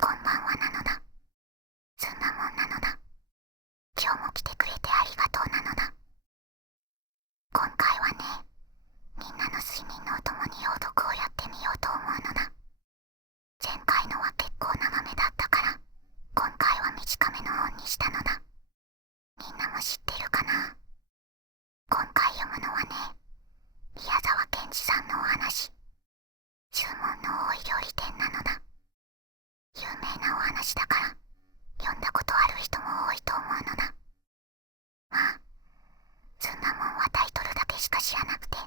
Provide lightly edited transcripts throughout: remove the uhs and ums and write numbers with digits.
こんばんはなのだ。そんなもんなのだ。今日も来てくれてありがとうなのだ。今回はね、みんなの睡眠のお供に朗読をやってみようと思うのだ。前回のは結構長めだったから、今回は短めの本にしたのだ。みんなも知ってるかな。今回読むのはね、宮沢賢治さんのお話。注文の多い料理店なのだ。有名なお話だから、読んだことある人も多いと思うのだ。まあ、そんなもんはタイトルだけしか知らなくて、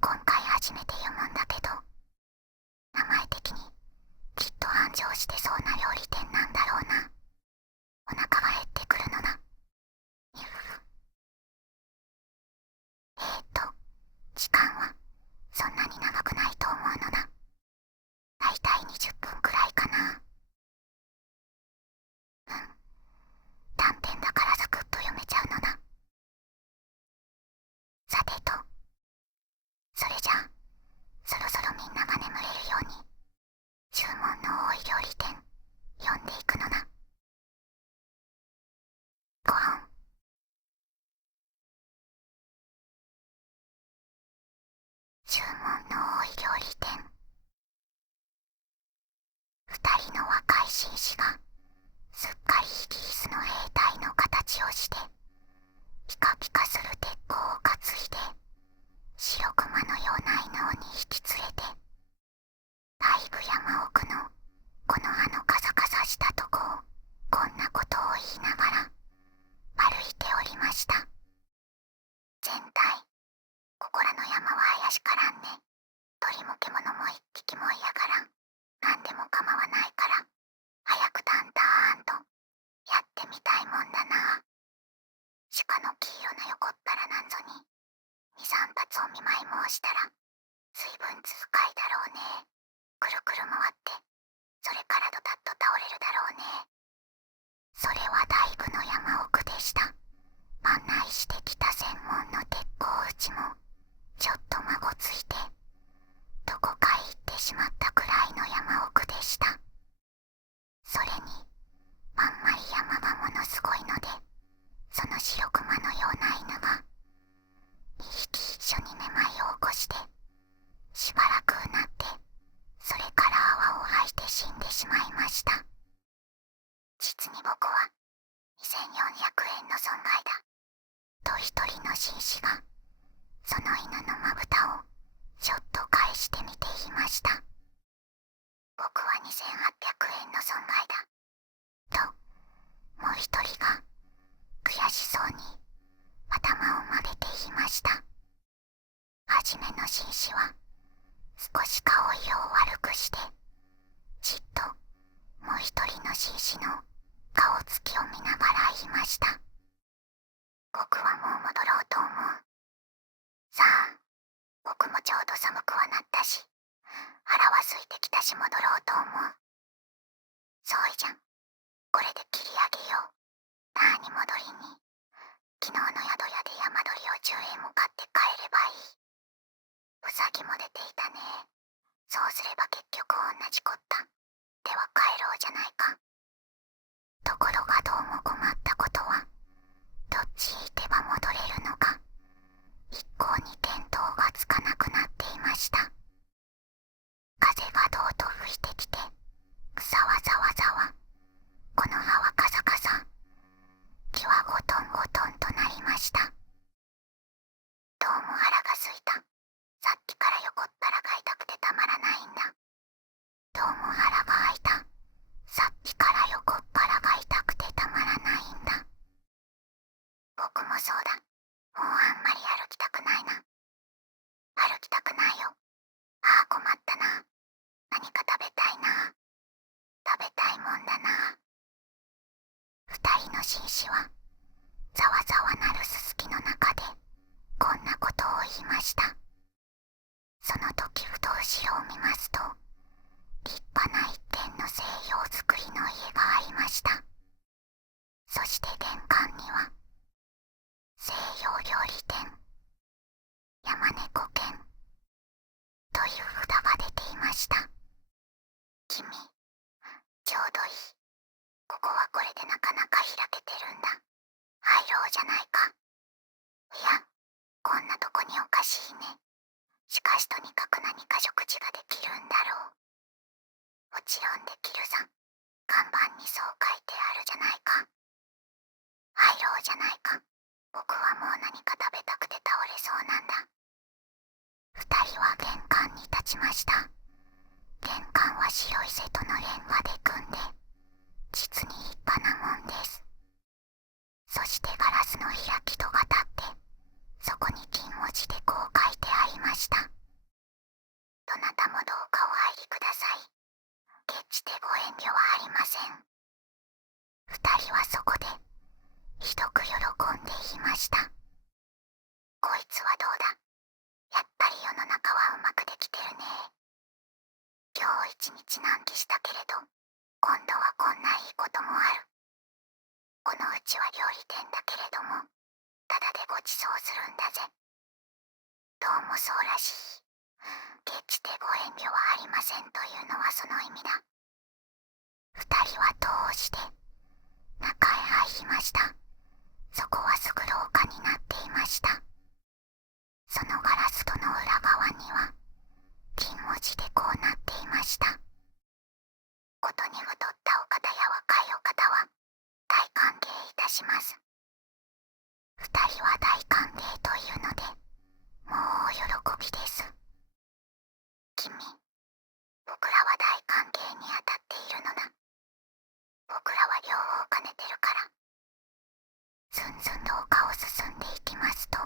今回初めて読むんだけど、名前的にきっと繁盛してそうな料理店なんだろうな。お腹が減ってくるのだ。ゆふ。時間はそんなに長くないと思うのだ。だいたい20分くらいかな。短編だからサクッと読めちゃうのだ。さてと、それじゃあ、そろそろみんなが眠れるように、注文の多い料理店、読んでいくのだ。ご本。注文の多い料理店。二人の若い紳士が、すっかりイギリスの兵隊の形をして、ピカピカする鉄鋼を担いで、白熊のような犬を2匹連れて、だいぶ山奥のこの葉のカサカサしたとこをこんなことを言いながら歩いておりました。全体、ここらの山は怪しからんね。鳥も獣も一匹も嫌がらん。なんでも構わないから、早くタンターンとやってみたいもんだな。鹿の黄色な横ったらなんぞに、2、3発お見舞い申したら、随分痛快だろうね。くるくる回って、それからドタッと倒れるだろうね。それはだいぶの山奥でした。案内してきた専門の鉄鋼打ちも、ちょっとまごついて、どこかへ行ってしまったくらいの山奥でした。それに、あんまり山がものすごいので、その白熊のような犬が、2匹一緒にめまいを起こして、しばらくうなって、それから泡を吐いて死んでしまいました。実に僕は、2400円の損害だ。と一人の紳士が、その犬のまぶたを、ちょっと返してみて言いました。僕は2800円の損害だ。と、もう一人が、悔しそうに、頭を曲げて言いました。はじめの紳士は、少し顔色を悪くして、じっと、もう一人の紳士の顔つきを見ながら言いました。僕はもう戻ろうと思う。さあ、僕もちょうど寒くはなったし、腹は空いてきたし戻ろうと思う。そういじゃん。これで切り上げよう。なあに戻りに。昨日の宿屋で山鳥を10円も買って帰ればいい。ウサギも出ていたね。そうすれば結局同じこった。では帰ろうじゃないか。ところがどうも困ったことは、どっちへ行けば戻れるのか、一向に見当がつかなくなっていました。風がどうと吹いてきて、草はざわざわ、この葉はカサカサ、木はゴトンゴトンとなりました。どうも腹が空いた。さっきから横ったらが痛くてたまらないんだ。どうも腹が空いた。さっきから横っ腹が痛くてたまらないんだ。僕もそうだ。もうあんまり歩きたくないな。歩きたくないよ。ああ困ったな。何か食べたいな。食べたいもんだな。二人の紳士は、ざわざわなるすすきの中で、こんなことを言いました。その時ふと後ろを見ますと、立派な一軒の西洋造りの家がありました。そして玄関には、西洋料理店、山猫犬、という札が出ていました。君、ちょうどいい。ここはこれでなかなか開けてるんだ。入ろうじゃないか。いや、こんなとこにおかしいね。しかしとにかく何か食事ができるんだろう。もちろんできるさ。看板にそう書いてあるじゃないか。入ろうじゃないか。僕はもう何か食べたくて倒れそうなんだ。二人は玄関に立ちました。玄関は白い瀬戸のレンガで組んで、実に立派なもんです。そしてガラスの開き戸が立って、そこに金文字でこう書いてありました。どなたもどうかお入りください。決してご遠慮はありません。二人はそこで、ひどく喜んで言いました。こいつはどうだ。やっぱり世の中はうまくできてるね。今日一日難儀したけれど、今度はこんないいこともある。このうちは料理店だけれども、ただでご馳走するんだぜ。どうもそうらしい。決してご遠慮はありませんというのはその意味だ。二人は戸をして中へ入りました。そこはすぐ廊下になっていました。そのガラス戸の裏側には金文字でこうなっていました。ことに太ったお方や若いお方は大歓迎いたします。二人は大歓迎というのでもう大喜びです。君、僕らは大歓迎に当たっているのだ。僕らは両方兼ねてるから。ずんずん廊下を進んでいきますと、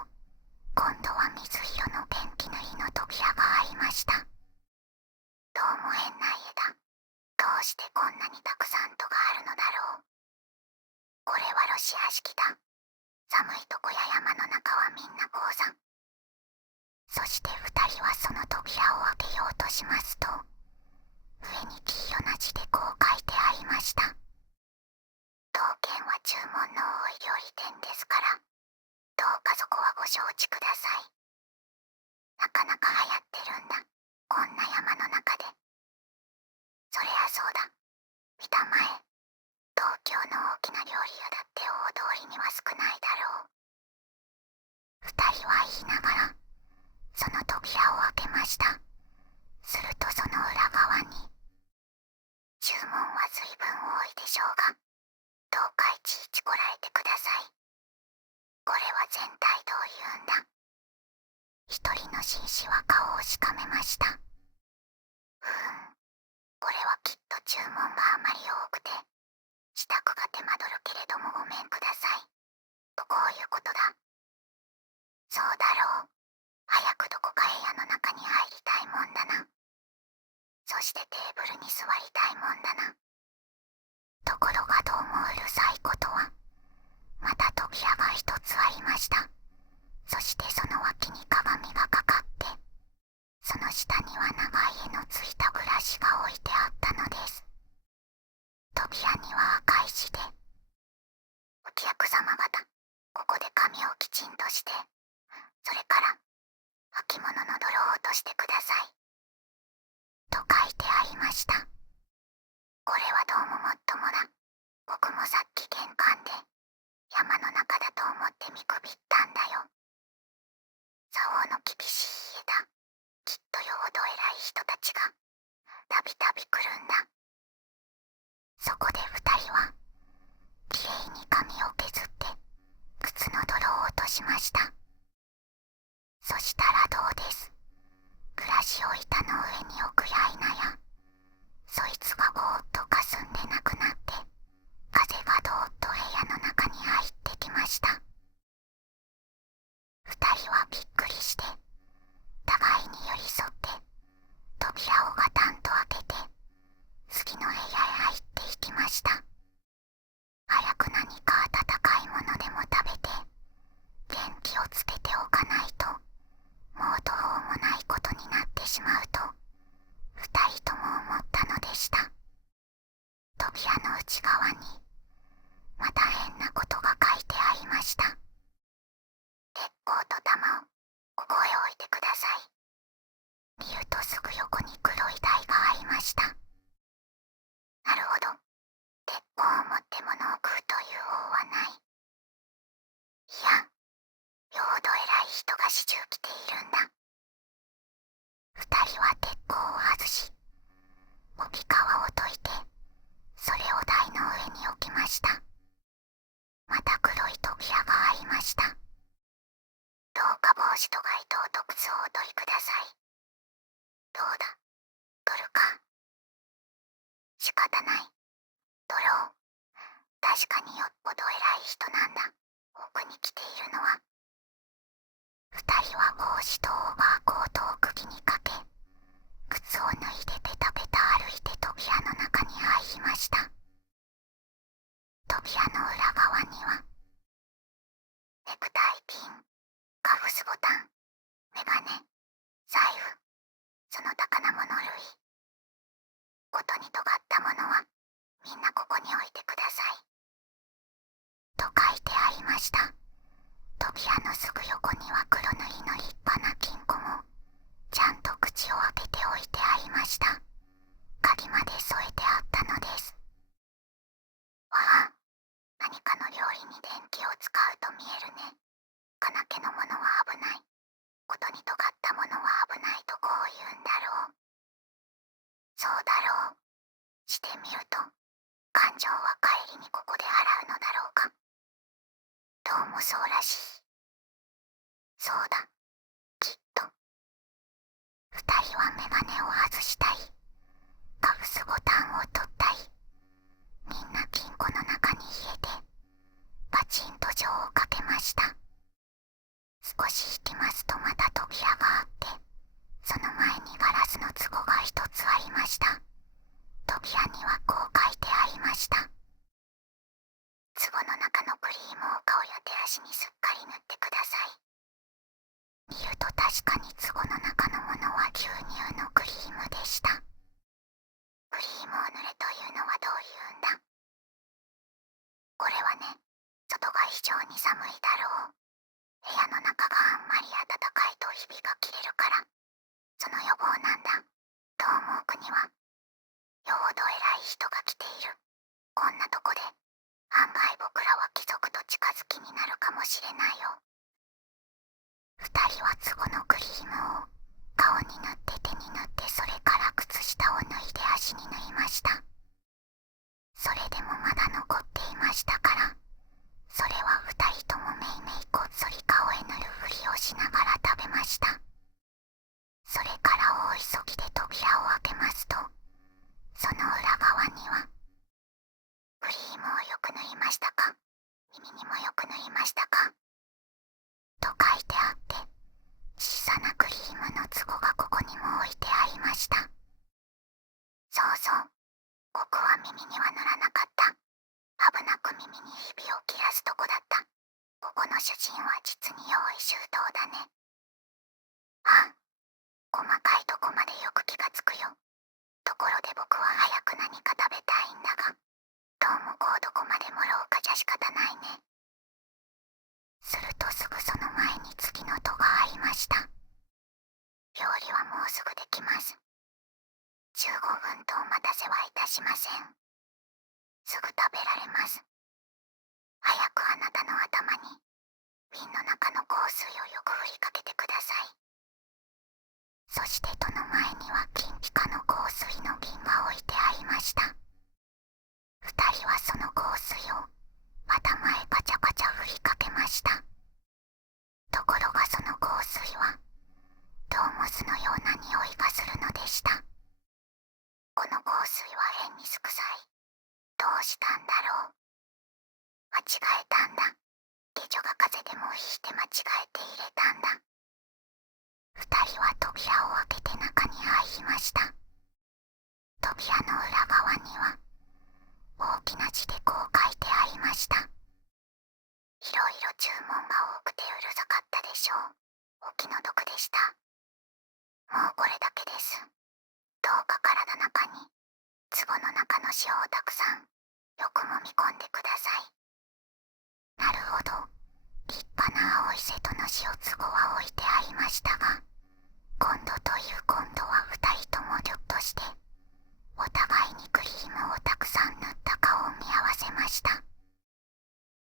今度は水色のペンキ塗りの扉がありました。どうも変な家だ。どうしてこんなにたくさん戸があるのだろう。これはロシア式だ。寒いとこや山の中はみんな鉱山。そして二人はその扉を開けようとしますと、上に黄色な字でこう書いてありました。当軒は注文の多い料理店ですから、どうかそこはご承知ください。なかなか流行ってるんだ。こんな山の中で。そりゃそうだ。見たまえ。東京の大きな料理屋だって大通りには少ないだろう。二人は言いながら、その扉を開けました。するとその裏側に、注文は随分多いでしょうが、どうかいちいちこらえてください。これは全体どういうんだ。一人の紳士は顔をしかめました。これはきっと注文があまり多くて、支度が手間取るけれどもごめんください。とこういうことだ。そうだろう。早くどこか部屋の中に入りたいもんだな。そしてテーブルに座りたいもんだな。ところがどうもうるさいことは、また扉が一つありました。そしてその脇に鏡がかかって、その下には長い絵のついたグラシが置いてあったのです。扉には赤い字で、お客様方、ここで髪をきちんとして、それから履物の泥を落としてください。と書いてありました。これはどうももっともだ。僕もさっき玄関で山の中だと思って見くびったんだよ。蔵王の厳しい家だ。きっとよほど偉い人たちがたびたび来るんだ。そこで二人はきれいに髪を削って靴の泥を落としました。そしたらどうです。暮らしを板の上に置くやいなや、そいつがごーっと霞んでなくなって、風がどーっと部屋の中に入ってきました。二人はびっくりして、互いに寄り添って扉をガタンと開けて、次の部屋へ入っていきました。早く何か温かいものでも食べて、元気をつけておかないと、もう途方も人は鉄鋼を外し、帯皮を解いて、それを台の上に置きました。また黒い扉がありました。どうか帽子と街灯と靴をお取りください。どうだ、来るか。仕方ない。ドロー。確かによっぽど偉い人なんだ。奥に来ているのは。二人は帽子とオーバーコートを釘にかけ、靴を脱いでペタペタ歩いて扉の中に入りました。扉の裏側には、ネクタイピン、カフスボタン、メガネ、財布、その他なもの類。ことに尖ったものは、みんなここに置いてください。と書いてありました。扉のすぐ横には黒塗りの立派な金庫も、ちゃんと口を開けておいてありました。鍵まで添えてあったのです。わあ、何かの料理に電気を使うと見えるね。金気のものは危ない。ことに尖ったものは危ないとこう言うんだろう。そうだろう。してみると、勘定は帰りにここで払うのだろうか。どうもそうらしい。そうだ、きっと。二人はメガネを外したり、カフスボタンを取ったり、みんな金庫の中に入れて、パチンと錠をかけました。少し引きますとまた扉があって、その前にガラスの壺が一つありました。扉にはこう書いてありました。壺の中のクリームを顔や手足にすっかり塗ってください。見ると確かに壺の中のものは牛乳のクリームでした。クリームを塗れというのはどういうんだ。これはね、外が非常に寒いだろう。部屋の中があんまり暖かいとひびが切れるから、その予防なんだ。と思う国は、よほど偉い人が来ている。こんなとこで、案外僕らは貴族と近づきになるかもしれないよ。二人は壺のクリームを顔に塗って手に塗って、それから靴下を脱いで足に縫いました。それでもまだ残っていましたから、それは二人ともめいめいこっそり顔へ塗るふりをしながら食べました。それから大急ぎで扉を開けますと、その裏側には、クリームをよく塗りましたか、耳にもよく塗りましたか、と書いてあって、小さなクリームの壺がここにも置いてありました。そうそう、ここは耳には塗らなかった。危なく耳にひびを切らすとこだった。ここの主人は実に用意周到だね。あ、細かいとこまでよく気がつくよ。ところで僕は早く何か食べたいんだが、どうもこうどこまでもろうかじゃ仕方ないね。するとすぐその前に次の戸がありました。料理はもうすぐできます。15分とお待たせはいたしません。すぐ食べられます。早くあなたの頭に瓶の中の香水をよく振りかけてください。そして戸の前には金ピカの香水の瓶が置いてありました。二人はその香水を頭へパチャパチャ振りかけました。ところがその香水はどうも酢のような匂いがするのでした。この香水は変にすくさい。どうしたんだろう。間違えたんだ。下女が風邪でもひいて間違えて入れたんだ。二人は扉を開けて中に入りました。扉の裏側には大きな字でこう書いてありました。いろいろ注文が多くてうるさかったでしょう。お気の毒でした。もうこれだけです。どうか体の中に壺の中の塩をたくさんよく揉み込んでください。なるほど。立派な青い瀬戸の塩壺は置いてありましたが、今度という今度は二人ともぎょっとして、お互いにクリームをたくさん塗った顔を見合わせました。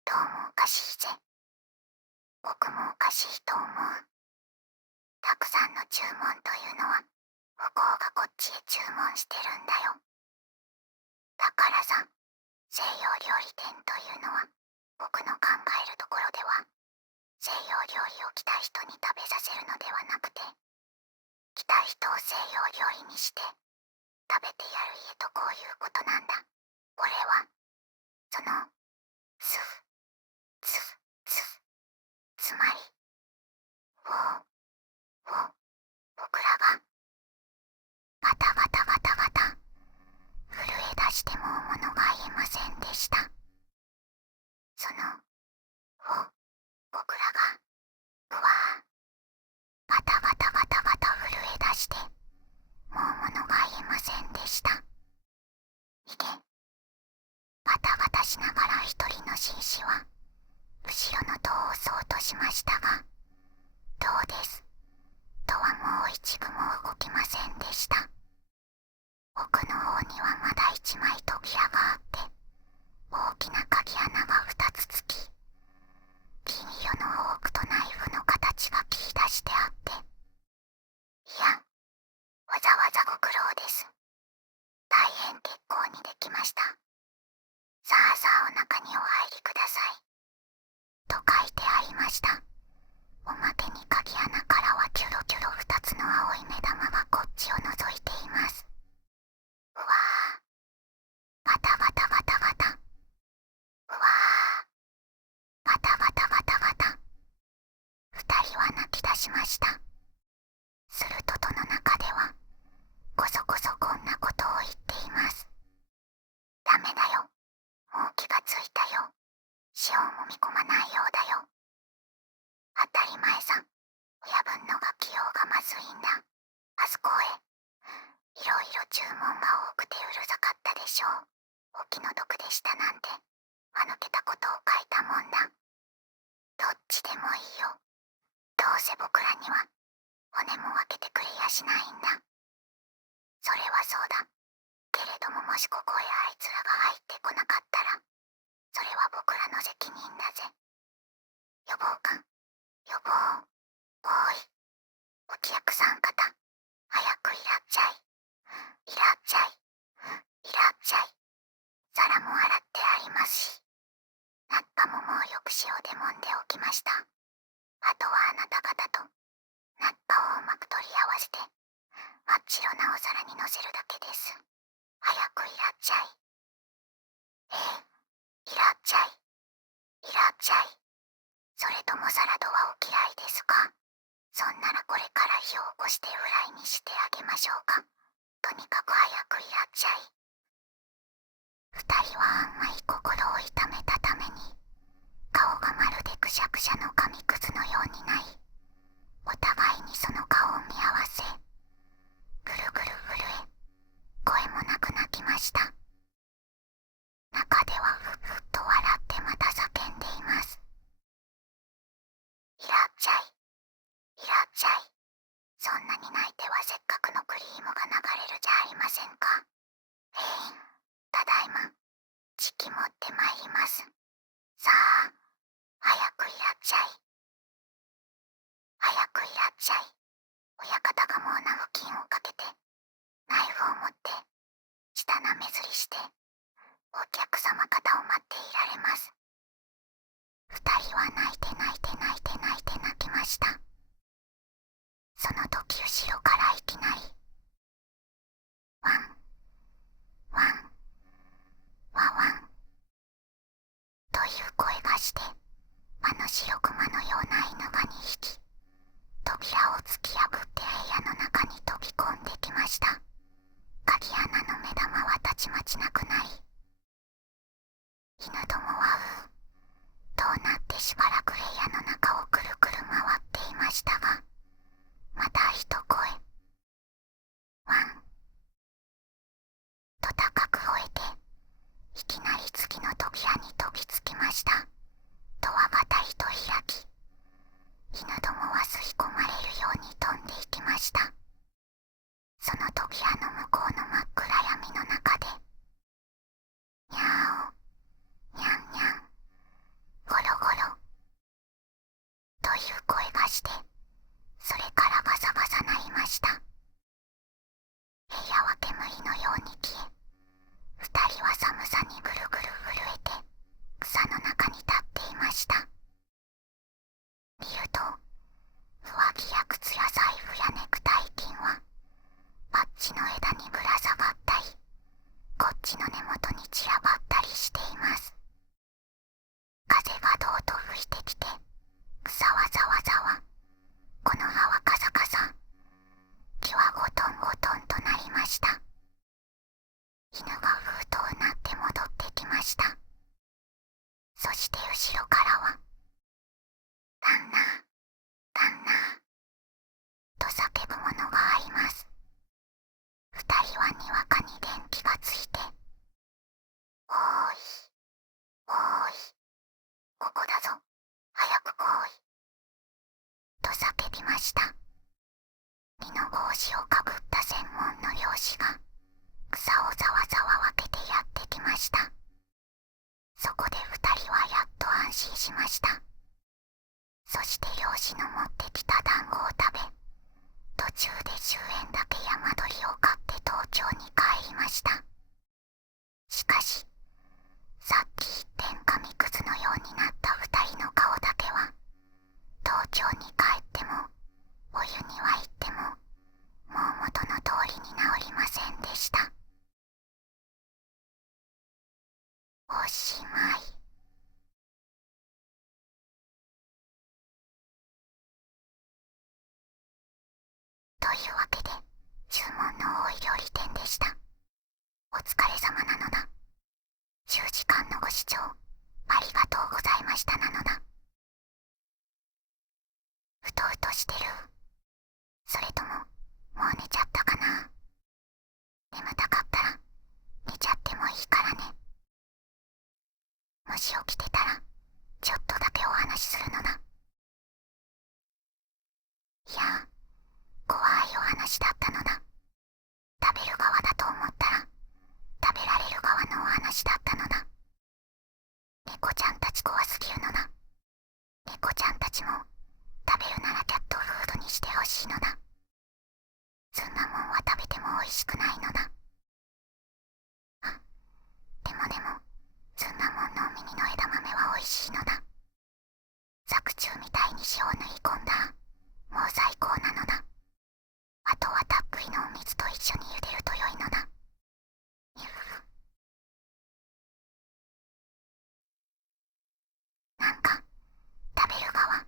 どうもおかしいぜ。僕もおかしいと思う。たくさんの注文というのは向こうがこっちへ注文してるんだよ。だからさ、西洋料理店というのは、僕の考えるところでは、西洋料理を来た人に食べさせるのではなくて、来た人を西洋料理にして食べてやる家とこういうことなんだ。俺は、その、つ、つ、つ、つまり、僕らが、ガタガタガタガタ、震え出しても物が言えませんでした。その、僕らが、ガタガタガタガタ震え出して、もう物が言えませんでした。ガタガタしながら一人の紳士は、後ろの戸を押そうとしましたが、どうです。戸はもう一分も動きませんでした。奥の方にはまだ一枚扉があって、大きな鍵穴が二つつき、金色のフォークとナイフの形が切り出してあって、いや、わざわざご苦労です。大変結構にできました。さあさあお中にお入りください。と書いてありました。おまけに鍵穴からはキョロキョロ二つの青い目玉がこっちを覗いています。うわー、ガタガタガタガタ。うわー、ガタガタガタガタ。二人は泣き出しました。すると戸の中では、こそこそこんなことを言っています。ダメだよ。もう気がついたよ。塩を揉み込まないようだよ。当たり前さ。親分のガキ用がまずいんだ。あそこへ。いろいろ注文が多くてうるさかったでしょう。お気の毒でしたなんて、間抜けたことを書いたもんだ。どっちでもいいよ。どうせ僕らには、骨も分けてくれやしないんだ。それはそうだ。けれどももしここへあいつらが入ってこなかったら、それは僕らの責任だぜ。予防官、予防。おい、お客さん方、早くいらっしゃい。いらっしゃい。いらっしゃい。皿も洗ってありますし、ナッパももうよく塩で揉んでおきました。あとはあなた方と、ナッパをうまく取り合わせて、真っ白なお皿に乗せるだけです。早くいらっしゃい。いらっしゃい。いらっしゃい。それともサラダはお嫌いですか？そんならこれから火を起こしてフライにしてあげましょうか。とにかく早くいらっしゃい。二人はあんまり心を痛めたために、顔がまるでくしゃくしゃの紙くずのようになり、お互いにその顔を見合わせ、ぐるぐる震え、声もなく泣きました。中ではふっふっと笑ってまた叫んでいます。いらっしゃい。いらっしゃい。そんなに泣いてはせっかくのクリームが流れるじゃありませんか。ただいま、チキ持ってまいります。さあ、早くいらっしゃい。早くいらっしゃい。親方がもうナフキンをかけて、ナイフを持って、舌なめずりして、お客様方を待っていられます。二人は泣いて泣いて泣いて泣いて泣きました。その時後ろからいきなり、ワン、ワン、ワワン、という声がして、あの白熊のような犬が2匹、扉を突き破って部屋の中に飛び込んできました。鍵穴の目玉はたちまちなくなり、犬どもはどうなってしばらく部屋の中をくるくる回っていましたが、また一声、ワン、と高く吠えて、いきなり次の扉に飛びつきました。戸はガタリと開き、犬どもは吸い込まれるように飛んでいきました。その扉の向こうの真っ暗闇の中で、にゃお、にゃんにゃん、ゴロゴロ、という声がして、それからガサガサ鳴りました。ました。犬が封筒になって戻ってきました。そして後ろからは、旦那、旦那、と叫ぶ者があります。二人はにわかに電気がついて、おーい、おーい、ここだぞ、早く来い、と叫びました。二の帽子をかぶった専門の漁師が、草をざわざわ分けてやってきました。そこで二人はやっと安心しました。そして漁師の持ってきた団子を食べ、途中で10円だけ山鳥を買って東京に帰りました。しかし、さっき一点紙くずのようになった二人の顔だけは、東京に帰っても、お湯には行っても、もう元の通りに治りませんでした。おしまい。というわけで、注文の多い料理店でした。お疲れ様なのだ。10時間のご視聴、ありがとうございましたなのだ。うとうとしてる？それとも、もう寝ちゃったかな？眠たかったら、寝ちゃってもいいからね。もし起きてたら、ちょっとだけお話しするのだ。いや、怖いお話だったのだ。食べる側だと思ったら、食べられる側のお話だったのだ。猫ちゃんたち怖すぎるのだ。猫ちゃんたちも、食べるならキャットフードにしてほしいのだ。そんなもんは食べても美味しくないのだ。あ、でも、そんなもんのミニの枝豆は美味しいのだ。作中みたいに塩を塗り込んだら、もう最高なのだ。あとはたっぷりのお水と一緒に茹でると良いのだ。ゆふ。なんか、食べる側、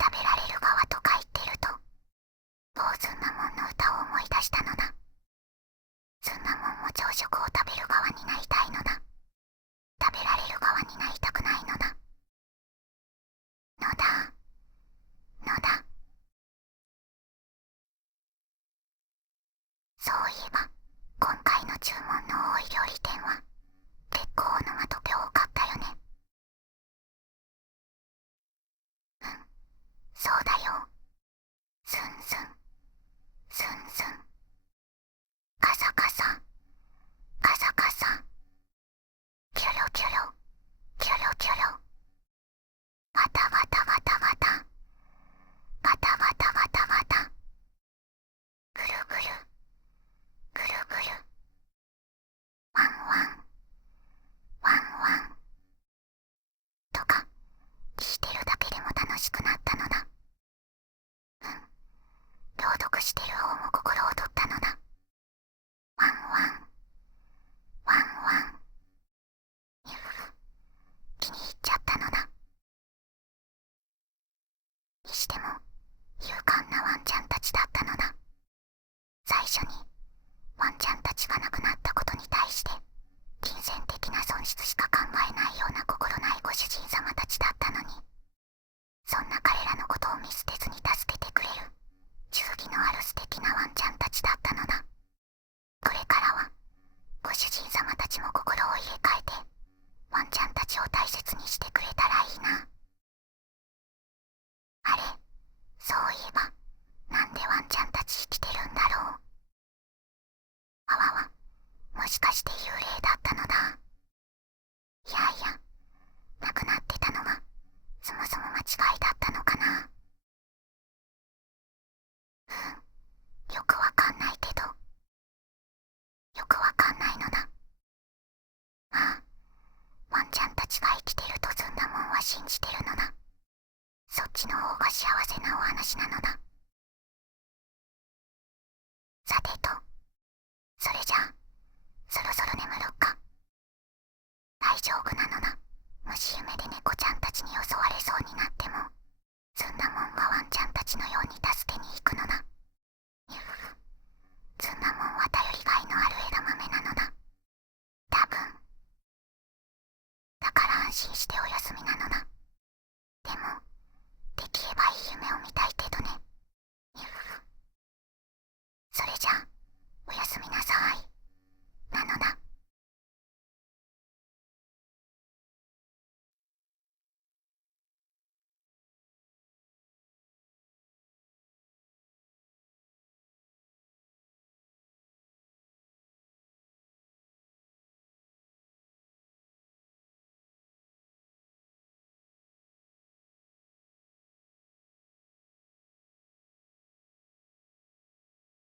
食べられる側とか言ってると、坊主なもんの歌を思い出したのだ。そんなもんも朝食を食べる側になりたいのだ。食べられる側になりたくないのだ。のだ、のだ。そういえば、今回の注文の多い料理店は、結構オノマトペ多かったよね。うん、そうだよ。スンスン、スンスン。カサカサ、カサカサ。キョロキョロ、キョロキョロ。ガタガタガタガタ。ガタガタガタガタ。ぐるぐる、ぐるぐる。ワンワン、ワンワン。とか、聞いてるだけでも楽しくなったのだ。うん、朗読してる方も心躍ったのだ。ワンワン、ワンワン。ゆふ、気に入っちゃったのだ。にしても、勇敢なワンちゃんたちだったのだ。最初に、ワンちゃんたちが亡くなったことに対して、金銭的な損失しか考えないような心ないご主人様たちだったのに、そんな彼らのことを見捨てずに助けてくれる、忠義のある素敵なワンちゃんたちだったのだ。これからは、ご主人様たちも心を入れ替えて、ワンちゃんたちを大切にしてくれたらいいな。あれ、そういえば、なんでワンちゃんたち生きてるんだろう。あわわ、もしかして幽霊だったのだ。いやいや、亡くなってたのは、そもそも間違いだったのかな。よくわかんないけど。よくわかんないのだ。ああ、ワンちゃんたちが生きてるとずんだもんは信じてるのだ。そっちの方が幸せなお話なのだ。さてと。